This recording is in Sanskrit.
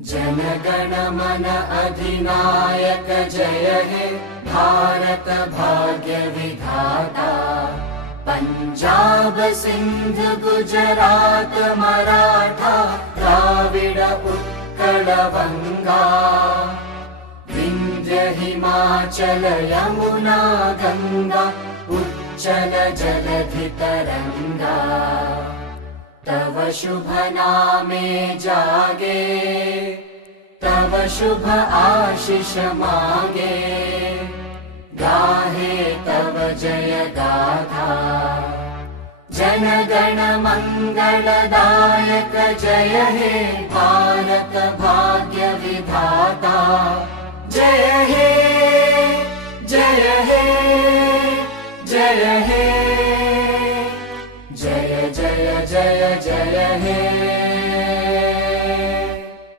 जनगण मन अधिनायक जय हे भारत भाग्य विधाता। पंजाब सिंध गुजरात मराठा द्राविड उत्कल बंगा। विंध्य हिमाचल यमुना गंगा उच्चल जलधि तरंगा। तव शुभ नामे जागे तव शुभ आशीष मागे। गाहे तव जय गाथा जनगण मंगलदायक जय हे भारत